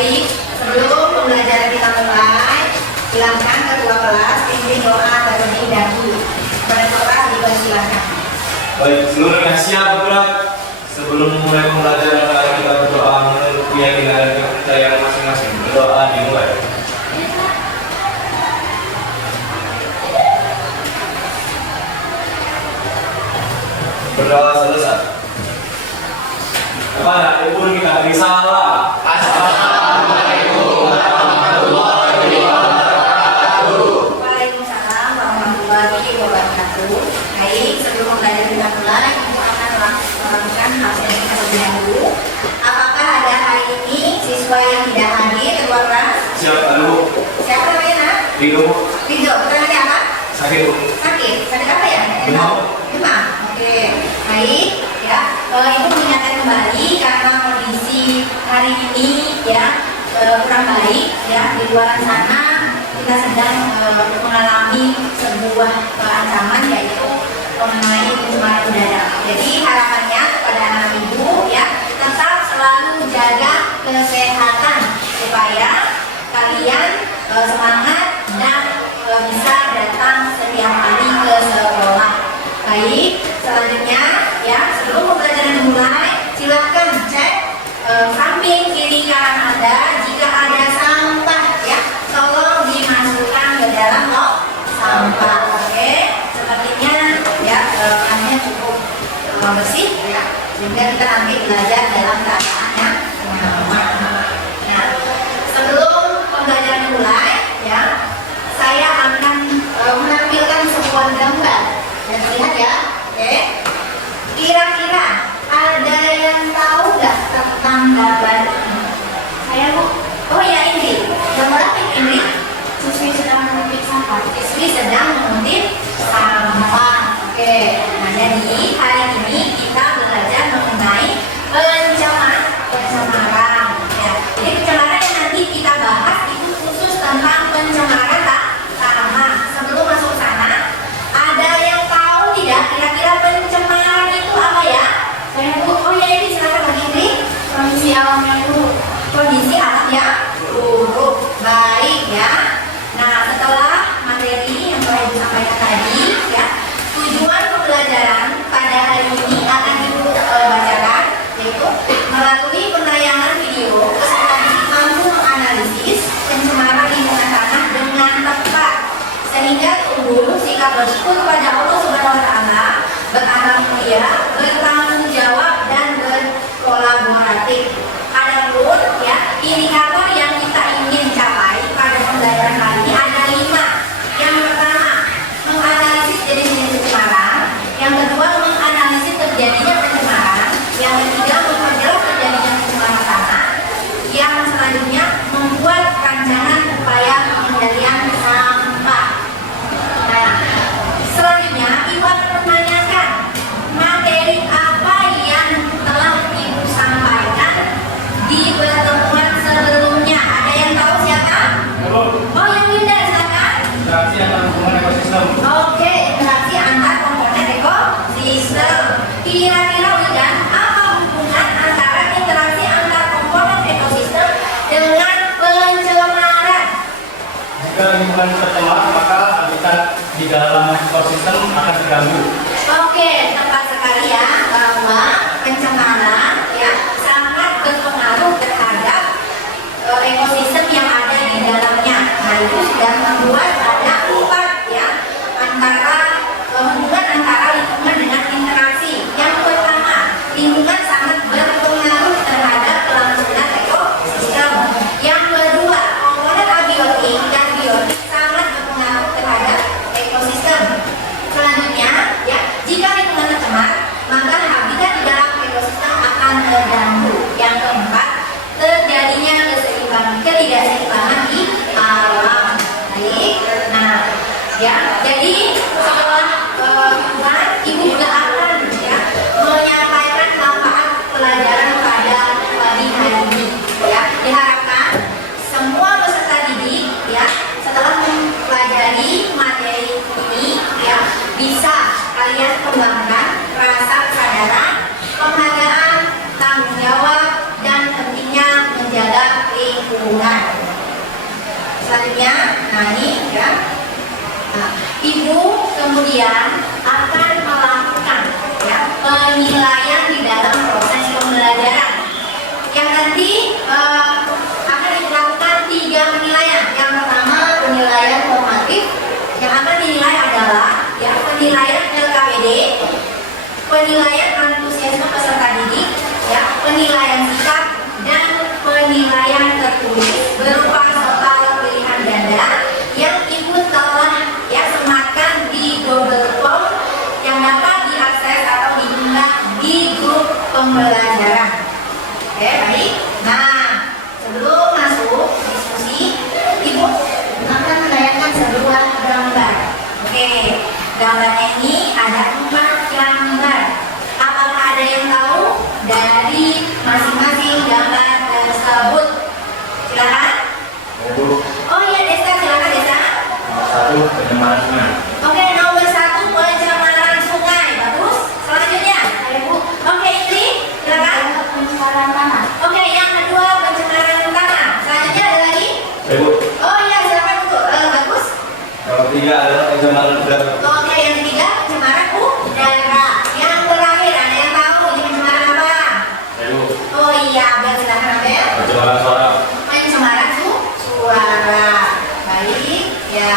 Baik, sebelum pembelajaran kita mulai, silakan ketua kelas pimpin doa terlebih dahulu. Kepada kelas dipersilakan. Baik, seluruhnya siap berat. Sebelum mulai pembelajaran kita berdoa menurut keyakinan dan kepercayaan masing-masing. Berdoa dimulai. Berdoa selesai. Kepada ibu kita risalah. Assalamualaikum warahmatullahi wabarakatuh. Waalaikumsalam warahmatullahi wabarakatuh. Baik, sebelum pembelajaran kita mulai, kita akan melakukan hasil terlebih dahulu. Apakah ada hari ini siswa yang tidak hadir ketua kelas? Siapa dulu? Siapa namanya, Nak? Rido. Rido. Namanya apa? Sakit. Sakit. Sakit apa ya? Demam. Demam. Oke. Baik. Ya. Ibu mengingatkan kembali karena kondisi hari ini ya kurang baik ya, di luar sana kita sedang mengalami sebuah ancaman, yaitu mengenai pencemaran udara. Jadi harapannya kepada anak ibu ya, tetap selalu jaga kesehatan supaya kalian semangat dan bisa datang setiap hari ke sekolah. Baik, selanjutnya ya, sebelum pembelajaran dimulai, silakan cek samping kiri kanan Anda. Jika ada sampah ya, tolong dimasukkan ke dalam log sampah. Oke, sepertinya ya kamarnya cukup bersih ya, sehingga kita nanti belajar dalam keadaan yang nyaman. Nah, sebelum pembelajaran dimulai ya, saya akan menampilkan sebuah gambar. Dan terlihat ya, oke. Kira-kira ada yang tahu nggak tentang gambar ini? Saya Bu. Oh ya, ini gambar apa ini? Siswi sedang mengutip sampah. Siswi sedang mengutip sampah. Oke. Nah, jadi hari ini kita belajar mengenai pencemaran. Ya. Jadi pencemaran yang nanti kita bahas itu khusus tentang pencemaran tanah. Sebelum masuk sana, ada yang tahu tidak kira-kira pencemaran itu apa ya? Saya Bu. Oh ya, ini silakan Bang Indri. Kondisi alamnya itu. Kondisi alam yang buruk. Baik ya. Nah, setelah materi yang telah disampaikan tadi ya, tujuan pembelajaran pada hari ini akan Ibu bacakan, yaitu melalui penayangan video peserta didik mampu menganalisis pencemaran lingkungan tanah dengan tepat, sehingga tumbuh sikap bersyukur kepada Allah Subhanahu wa taala, berakhlak mulia, bertanggung jawab dan berkolaboratif. Adapun ya, indikator yang kita ingin capai pada pembelajaran kali ini ada 5. Yang pertama, menganalisis jenis-jenis pencemaran. Yang kedua, menganalisis terjadinya pencemaran. Yang ketiga, memperjelas terjadinya pencemaran tanah. Yang selanjutnya, membuat rancangan upaya pengendalian sampah. Nah, selanjutnya Ibu akan menanyakan materi apa yang telah Ibu sampaikan di pertemuan sebelumnya. Ada yang tahu siapa? Oh, yang Winda, silakan. Interaksi antar hubungan ekosistem. Oke, interaksi antar komponen ekosistem. Kira-kira Winda, apa hubungan antara interaksi antar komponen ekosistem dengan pencemaran? Jika lingkungan tercemar, maka habitat di dalam ekosistem akan terganggu. Oke, tepat sekali ya, bahwa pencemaran ya sangat berpengaruh terhadap ekosistem yang ada di dalamnya. Nah, itu sudah membuat ada 4 ya antara hubungan antara lingkungan dengan interaksi. Yang pertama, lingkungan sangat berpengaruh terhadap kelangsungan ekosistem. Yang kedua, komponen abiotik dan biotik sangat berpengaruh terhadap ekosistem. Selanjutnya, ya, jika lingkungan tercemar, maka habitat di dalam ekosistem akan terganggu. Yang keempat, terjadinya ketidakseimbangan di alam. Baik, nah, ya, jadi setelah hubungan, Ibu juga akan ya menyampaikan manfaat pelajaran pada pagi hari ini. Ya, diharapkan semua peserta didik ya setelah mempelajari materi ini ya bisa kalian kembangkan rasa kesadaran, penghargaan, tanggung jawab, dan pentingnya menjaga lingkungan. ditemani ya. Nah, ibu kemudian akan melakukan ya, penilaian di dalam proses pembelajaran yang nanti akan dilakukan 3 penilaian. Yang pertama penilaian formatif yang akan dinilai adalah ya penilaian LKPD, penilaian antusiasme peserta didik, ya penilaian sikap dan penilaian tertulis berupa soal pilihan ganda yang ibu telah ya sematkan di Google Form yang dapat diakses atau diunggah di grup pembelajaran. Oke, baik. Nah, sebelum masuk diskusi, ibu akan menayangkan sebuah gambar. Oke, gambarnya ini ada 4 gambar. Apakah ada yang tahu dari masing-masing gambar tersebut? Silakan. Oh iya, Desa, silakan Desa. Satu, pencemaran sungai. Oke, nomor 1 pencemaran sungai. Bagus. Selanjutnya, Ibu. Oke, Indri, silakan. Pencemaran tanah. Oke, yang kedua pencemaran tanah. Selanjutnya ada lagi? Ibu. Oh iya, silakan Bu. Bagus. Yang ketiga adalah pencemaran udara. Oke, yang ketiga pencemaran udara. Yang terakhir ada yang tahu ini pencemaran apa? Ibu. Oh iya, Abel silakan Abel. Pencemaran suara. Pencemaran suara. Baik, ya.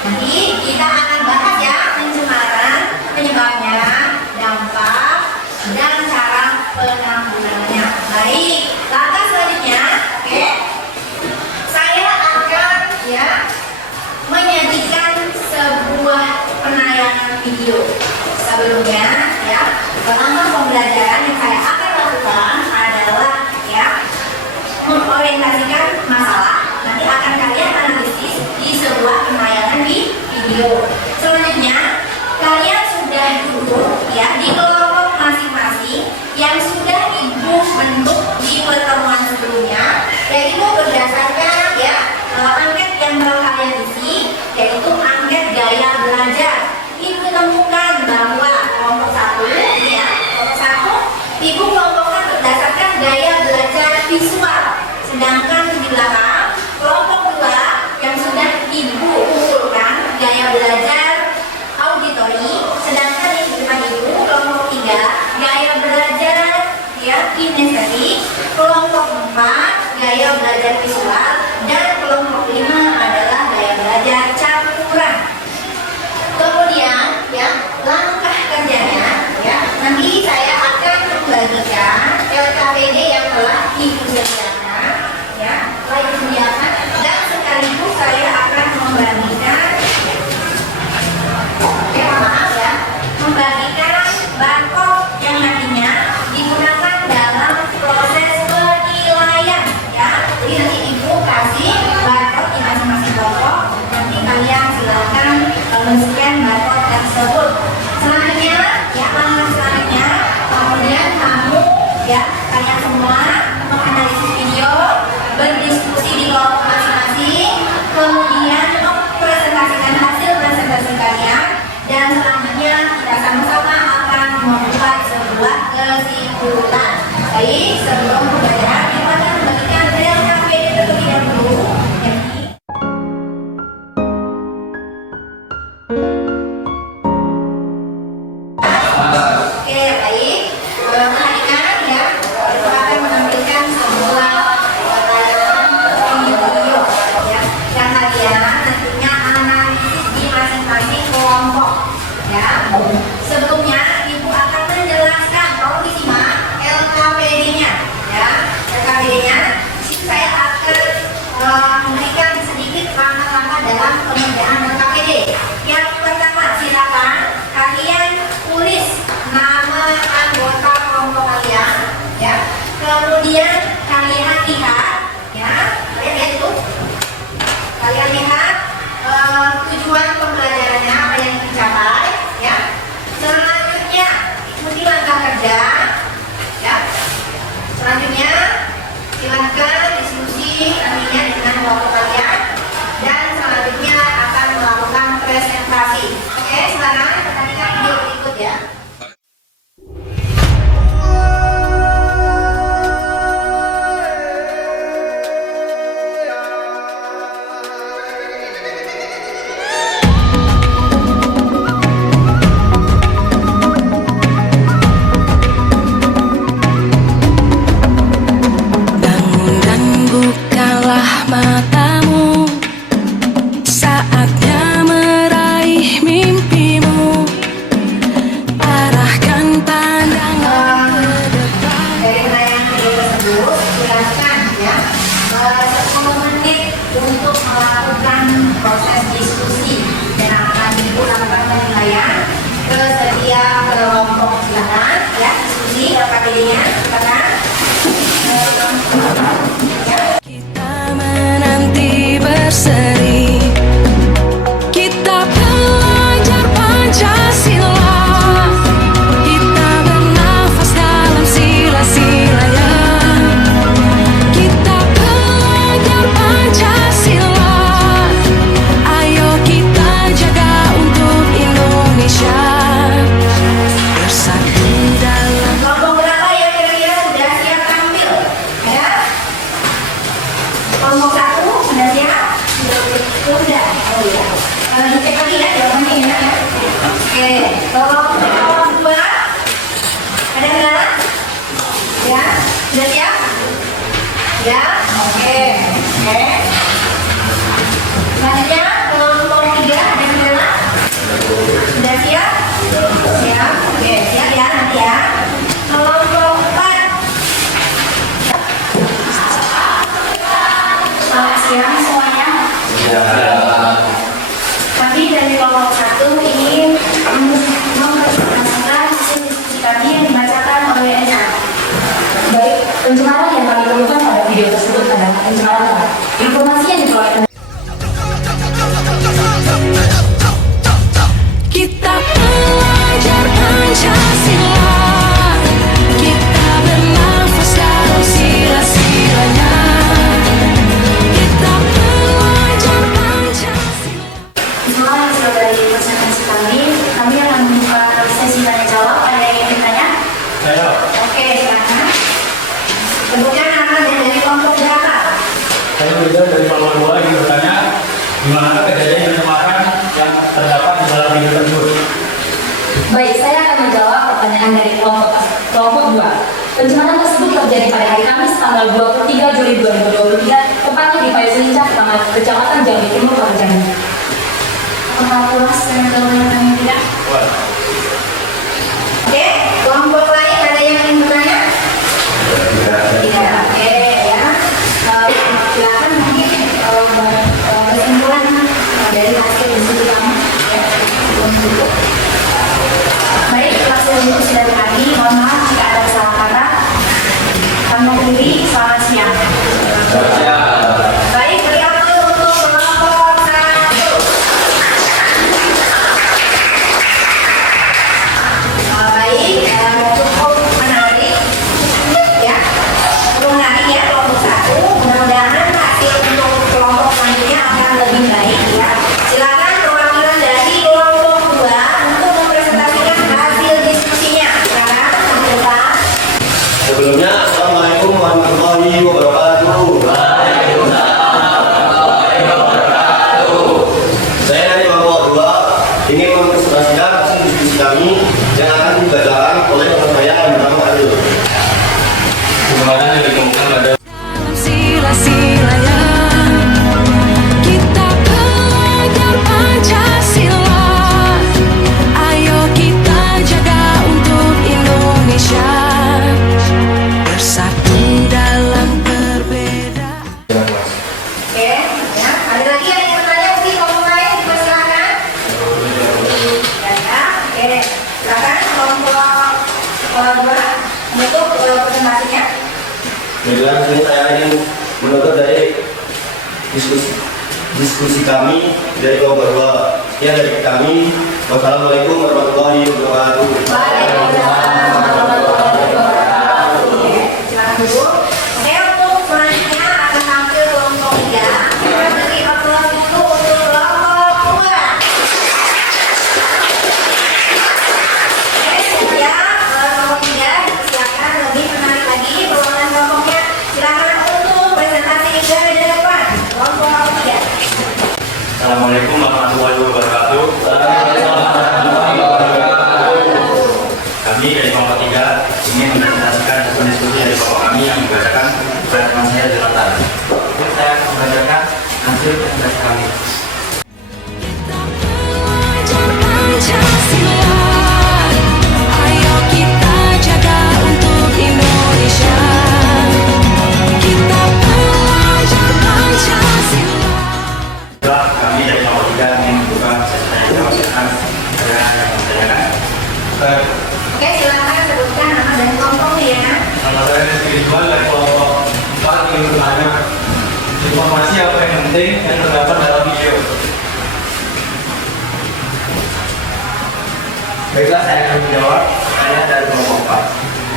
Nanti kita akan bahas ya pencemaran, penyebabnya, dampak, dan cara penanggulangannya. Baik, langkah selanjutnya, oke. Saya akan ya menyajikan sebuah penayangan video. Sebelumnya ya, langkah pembelajaran yang saya akan lakukan adalah ya mengorientasikan masalah. Nanti akan kalian analisis di sebuah penayangan di video. Selanjutnya kalian sudah duduk ya di kelompok masing-masing yang sudah ibu bentuk di pertemuan sebelumnya, yaitu berdasarkan ya angket yang telah kalian isi, yaitu angket gaya belajar. Ibu temukan bahwa kelompok 1 ya, kelompok 1 ibu kelompokkan berdasarkan gaya belajar visual, sedangkan di belakang kelompok 2 yang sudah ibu usulkan gaya belajar auditori, sedangkan di depan ibu kelompok 3 gaya belajar ya kinestetik, kelompok 4 gaya belajar visual, dan kelompok 5 adalah gaya belajar campuran. Kemudian ya langkah kerjanya ya nanti saya akan membagikan LKPD yang telah ibu sediakan ya, telah ibu sediakan, dan sekaligus saya akan membagikan maaf ya, membagikan barcode yang nantinya digunakan dalam proses penilaian ya. Jadi nanti ibu kasih barcode di masing-masing kelompok, nanti kalian silakan men-scan barcode tersebut. Selanjutnya ya, langkah selanjutnya kemudian kamu ya kalian semua menganalisis video, berdiskusi di kelompok masing-masing, kemudian mempresentasikan hasil presentasi kalian, dan selanjutnya kita sama-sama akan ya. Bersedia kelompok silakan ya, diskusi dapat idenya silakan. Ya. Kita menanti berseri, kita belajar Pancasila, kita bernafas dalam sila-silanya, kita belajar Pancasila, ayo kita jaga untuk Indonesia, bersatu dalam. Kelompok berapa yang kira-kira sudah siap tampil? Ya. Kelompok 1 sudah siap? Sudah. Oh iya. Dicek lagi ya jawabannya ya. Oke. Kelompok 2 ada kendala? Ya. Sudah siap? Ya. Oke. Oke. Selanjutnya kelompok 3 ada kendala? Sudah siap? Siap. Oke, siap ya nanti ya. Kelompok 4. Selamat siang semuanya. Kami dari kelompok 1 ingin mempresentasikan hasil diskusi kami yang dibacakan oleh Esa. Baik, pencemaran yang kami temukan pada video tersebut adalah pencemaran apa? Informasi yang diperoleh Kita belajar Pancasila, kita bernafas dalam sila-silanya, kita belajar Pancasila. Itulah hasil dari presentasi kami akan membuka sesi tanya jawab. Ada yang ingin bertanya? Saya Oke, silakan. Sebutkan nama dan dari kelompok berapa? Beda dari kelompok 2 ingin bertanya di mana kejadian pencemaran yang terdapat di dalam video tersebut. Baik, saya akan menjawab pertanyaan dari kelompok 2. Pencemaran tersebut terjadi pada hari Kamis tanggal 23 Juli 2023, tepatnya di Payu Selincah, Kecamatan Jambi Timur, Kota Jambi. Apakah puas dengan jawaban yang tidak? Oke, kelompok lain ada yang ingin bertanya? Tidak. Oke ya. Silakan mungkin kesimpulan dari hasil diskusi kami. Ya. Baik, hasil diskusi dari kami. Mohon maaf jika ada salah kata. Kami mengakhiri. Selamat siang. Baik, beri aplaus untuk kelompok 1. Baik, cukup menarik ya, cukup menarik ya kelompok 1. Mudah-mudahan hasil untuk kelompok selanjutnya akan lebih baik ya. Silakan perwakilan dari kelompok 2 untuk mempresentasikan hasil diskusinya. Silakan, Pak. Sebelumnya, Assalamualaikum warahmatullahi wabarakatuh. Saya dari kelompok 2 ingin mempresentasikan hasil diskusi kami yang akan dibacakan oleh teman saya yang bernama Adil. Pencemaran yang ditemukan pada Dalam sila-silanya, kita belajar Pancasila, ayo kita jaga untuk Indonesia, bersatu dalam perbedaan. Oke, ya. Ada lagi yang ingin bertanya mungkin kelompok lain? Silakan. Ya, oke. Silakan kelompok 2 menutup presentasinya. Kemudian sini saya ingin menutup dari diskusi kami dari kelompok 2. Sekian dari kami. Wassalamualaikum warahmatullahi wabarakatuh. Waalaikumsalam warahmatullahi wabarakatuh. Oke, silakan dulu. Oke, untuk selanjutnya akan tampil kelompok 3. Kita beri aplaus dulu untuk kelompok 2. Oke, siap. Kelompok 3 silakan lebih menarik lagi perwakilan kelompoknya. Silakan untuk presentasi dari depan. Kelompok 3. Assalamualaikum warahmatullahi wabarakatuh. Kami dari kelompok 3 ingin mempresentasikan hasil diskusi dari kelompok kami yang dibacakan oleh teman saya di latar. Saya akan membacakan hasil presentasi kami. Kita belajar Pancasila, ayo kita jaga untuk Indonesia, kita belajar Pancasila. Kami dari kelompok 3 ingin membuka sesi tanya jawab dengan Ustaz. Oke, silakan sebutkan nama dan kelompoknya ya. Nama saya Rizky Ridwan dari kelompok 4 ingin bertanya informasi apa yang penting yang terdapat dalam video. Baiklah, saya akan menjawab. Saya dari kelompok 4.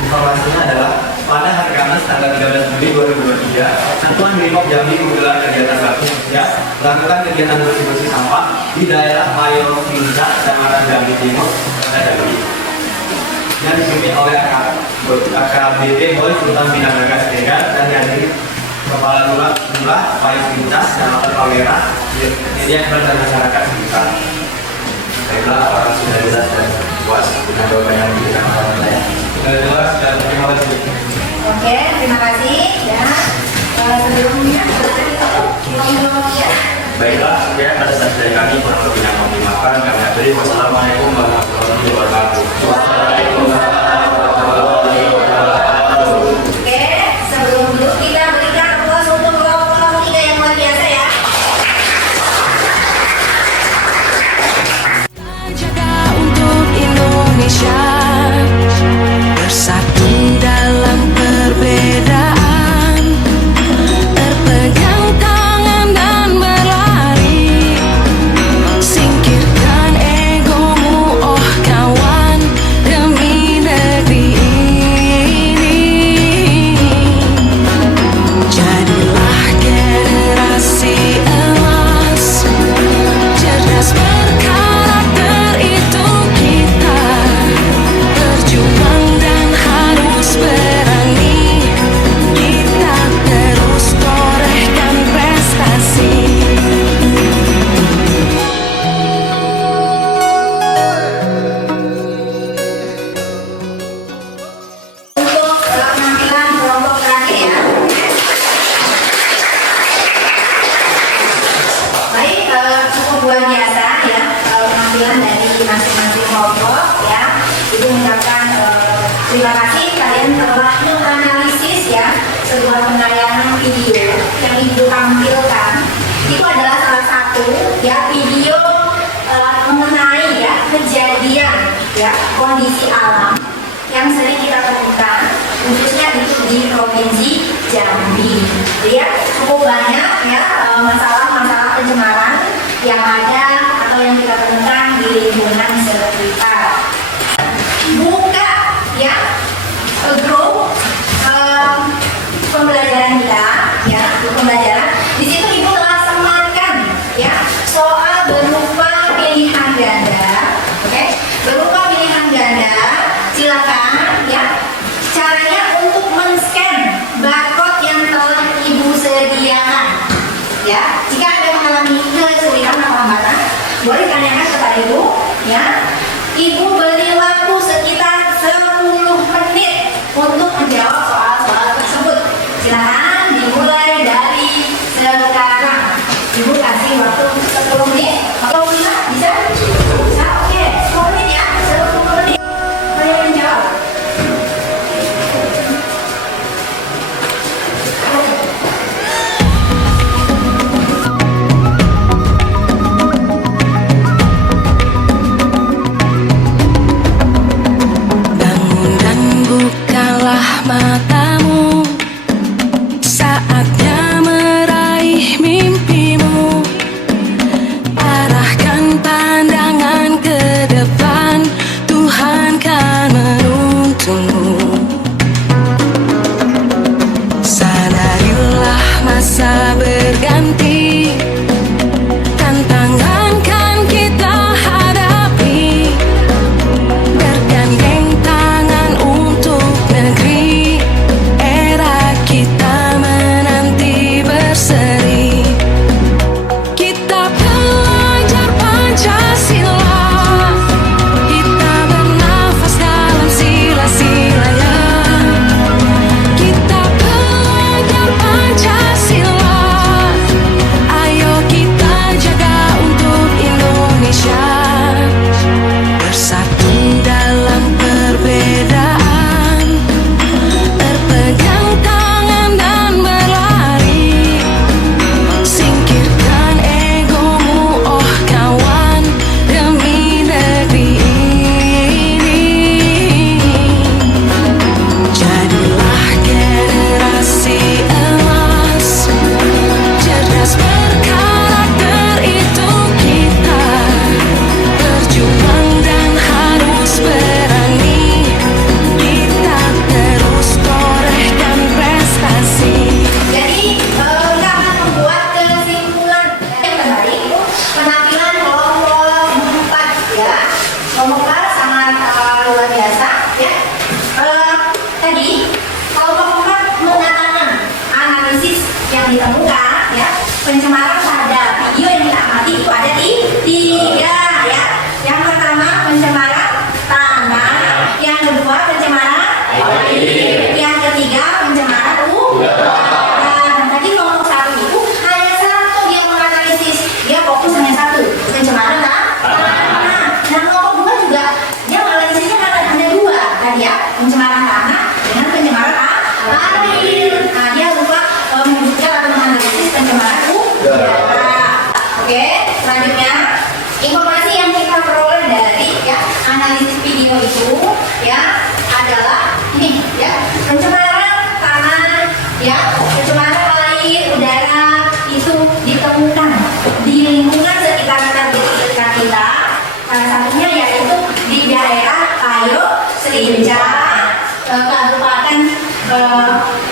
Informasinya adalah pada hari Kamis tanggal 13 Juli 2023, Satuan Brimob Jambi menggelar kegiatan bakti sosial melakukan kegiatan bersih-bersih sampah di daerah Mayor Puncak, Kecamatan Jambi Timur, Kota Jambi. Yang dipimpin oleh AKBP Boy Sultan Binaga Segar dan dihadiri Kepala Lurah Pais Pintas, Kecamatan Pawera, media dan masyarakat sekitar. Baiklah, apakah sudah jelas dan puas dengan jawaban yang diberikan oleh saya? Sudah jelas dan terima kasih. Oke, terima kasih. Dan sebelumnya ya. Baiklah, sekian pada saat dari kami, kurang lebihnya kami maafkan. Kami akhiri. Wassalamualaikum warahmatullahi wabarakatuh. Oke, sebelum itu kita berikan aplaus untuk kelompok 3 yang luar biasa ya. Jaga untuk Indonesia bersatu dalam perbedaan, terpegang tangan dan berlari, singkirkan egomu oh kawan, demi negeri ini. Jadilah generasi emas, cerdas berkarakter itu kita, berjuang dan harus berani, kita terus torehkan prestasi. Untuk penampilan kelompok terakhir ya. Baik, cukup luar biasa ya penampilan dari masing-masing kelompok ya. Ibu mengucapkan terima kasih kalian telah menganalisis ya sebuah penayangan video yang ibu tampilkan. Itu adalah salah satu ya video mengenai ya kejadian ya kondisi alam yang sering kita temukan khususnya itu di provinsi Jambi. Lihat cukup banyak ya masalah-masalah pencemaran yang ada atau yang kita temukan di lingkungan sekitar. Buka ya grup pembelajaran kita ya grup pembelajaran. Di situ ibu telah sematkan ya soal berupa pilihan ganda, oke? Berupa pilihan ganda. Silakan ya caranya untuk men-scan barcode yang telah ibu sediakan ya. Jika ada mengalami kesulitan atau hambatan boleh tanyakan kepada ibu ya. Ibu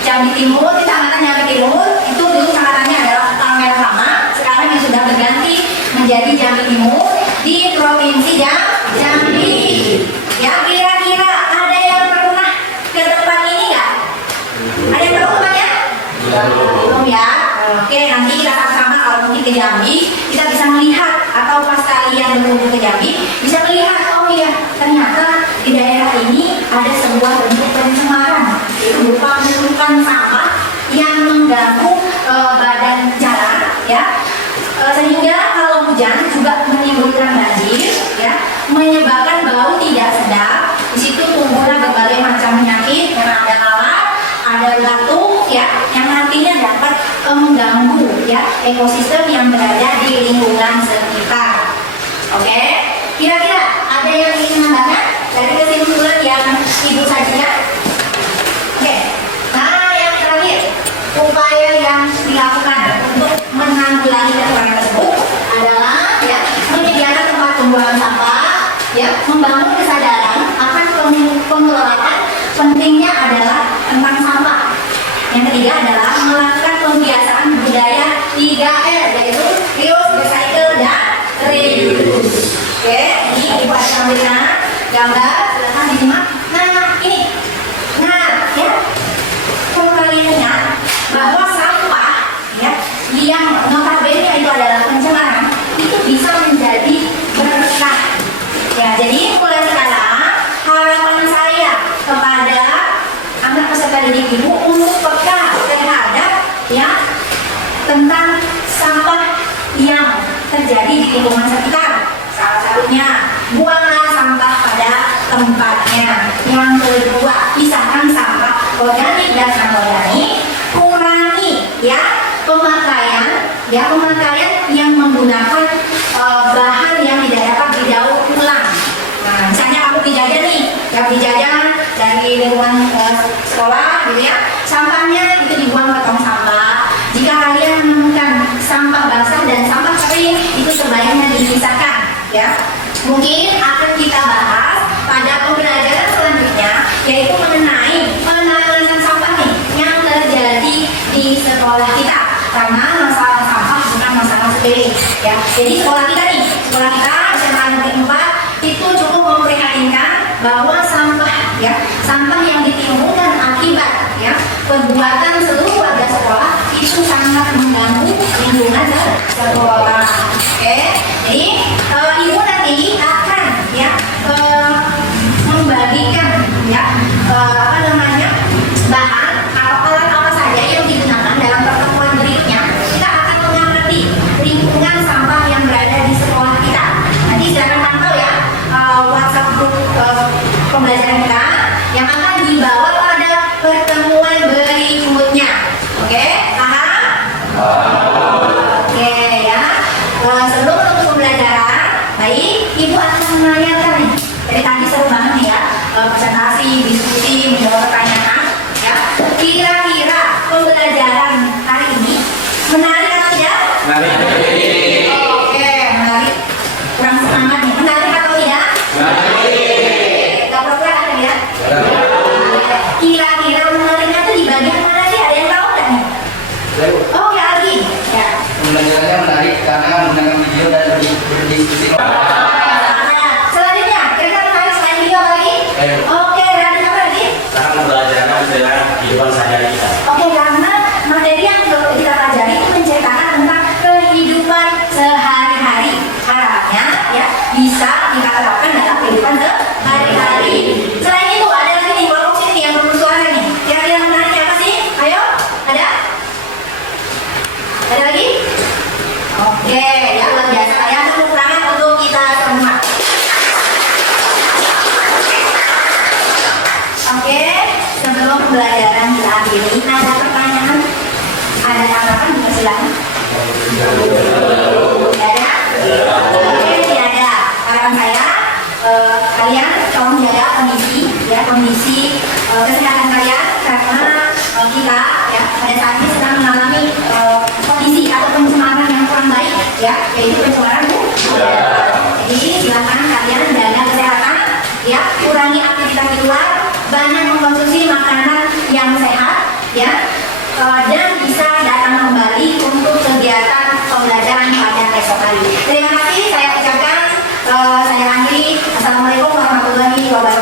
Jambi Timur, Kecamatan Jambi Timur itu dulu kecamatannya adalah Palmerah Lama, sekarang yang sudah berganti menjadi Jambi Timur di Provinsi Jambi. Ya, kira-kira ada yang pernah ke tempat ini nggak? Ada yang tahu tempatnya? Belum ya? Oke, nanti kita sama-sama kalau mungkin ke Jambi, kita bisa melihat atau pas kalian berkunjung ke Jambi, bisa melihat, oh iya, ternyata di daerah ini ada sebuah bentuk pencemaran, yaitu berupa penumpukan sampah yang mengganggu badan jalan, ya. Sehingga kalau hujan juga menimbulkan banjir, ya, menyebabkan bau tidak sedap. Di situ tumbuhlah berbagai macam penyakit, karena ada lalat, ada batuk, ya, yang nantinya dapat mengganggu, ya, ekosistem yang berada di lingkungan sekitar. Oke, kira-kira ada yang ingin menambahkan dari kesimpulan yang Ibu sajikan? Oke, nah yang terakhir, upaya yang dilakukan untuk menanggulangi kekurangan tersebut adalah, ya, menyediakan tempat pembuangan sampah, ya, membangun kesadaran akan pengelolaan pentingnya adalah tentang sampah. Yang ketiga adalah melakukan pembiasaan budaya 3R, yaitu reuse, recycle, dan reuse. Oke, ini Ibu ada tampilkan gambar, silahkan disimak. Nah, ini, nah, ya, kalau kalian ingat bahwa sampah, ya, yang notabene itu adalah pencemaran, itu bisa menjadi berkah. Ya, jadi mulai sekarang harapan saya kepada anak peserta didik Ibu untuk peka terhadap, ya, tentang sampah yang terjadi di lingkungan sekitar. Salah satunya, buanglah sampah pada tempatnya. Yang kedua, pisahkan sampah organik dan anorganik. Kurangi, ya, pemakaian yang menggunakan bahan yang tidak dapat didaur ulang. Nah, misalnya kamu dijajan nih, yang dijajan dari lingkungan sekolah, gitu ya, sampahnya itu dibuang ke tong sampah. Jika kalian menemukan sampah basah dan sampah kering, itu sebaiknya dipisahkan, ya. Mungkin akan kita bahas pada pembelajaran selanjutnya, yaitu mengenai penanganan sampah nih yang terjadi di sekolah kita. Karena masalah sampah bukan masalah sepele, ya. Jadi sekolah kita SMA Negeri 4 itu cukup memprihatinkan bahwa sampah, ya, sampah yang ditimbulkan akibat, ya, perbuatan seluruh warga sekolah itu sangat mengganggu lingkungan sekolah. Oke, jadi Ibu nanti akan, ya, membagikan, ya, bahan atau alat apa saja yang digunakan dalam pertemuan berikutnya. Kita akan mengamati lingkungan sampah yang berada di sekolah kita. Nanti silakan pantau, ya, WhatsApp grup pembelajaran kita yang akan dibawa pada pertemuan berikutnya. Oke, paham? Oke, ya. Sebelum menutup pembelajaran, baik, Ibu akan menanyakan nih. Dari tadi seru banget nih, ya, presentasi, diskusi, menjawab pertanyaan, ya. Kira-kira pembelajaran hari ini menarik atau tidak? Menarik. Oke, menarik. Kurang semangat nih. Menarik atau tidak? Menarik. Gak pura-pura kan, ya? Kira-kira menariknya tuh di bagian mana sih? Ada yang tahu nggak nih? Oh, ya, lagi. Ya. Pembelajarannya menarik karena mendengar video dan berdiskusi. Selanjutnya, kira-kira menarik selain video apa lagi? Oke, dan apa lagi? Karena pembelajarannya adalah kehidupan sehari-hari kita. Oke, karena materi yang kita pelajari itu menceritakan tentang kehidupan sehari-hari. Harapnya, ya, bisa kita terapkan dalam kehidupan sehari-hari. Selain itu, ada lagi nih kelompok sini yang bersuara nih. Kira-kira menarik apa sih? Ayo, ada? Ada lagi? Oke, ya, luar biasa. Ya, tepuk tangan untuk kita semua. Oke, sebelum pembelajaran kita akhiri, ada pertanyaan? Ada tanggapan? Juga silakan. Tidak ada? Oke, tidak ada. Harapan saya, kalian tolong jaga kondisi, ya, kondisi kesehatan kalian, karena kita, ya, pada saat ini sedang mengalami kondisi atau pencemaran yang kurang baik, ya, yaitu pencemaran udara. Jadi silakan kalian jaga kesehatan, ya, kurangi aktivitas di luar, banyak mengkonsumsi makanan yang sehat, ya, dan bisa datang kembali untuk kegiatan pembelajaran pada esok hari. Terima kasih saya ucapkan, saya akhiri. Assalamualaikum warahmatullahi wabarakatuh.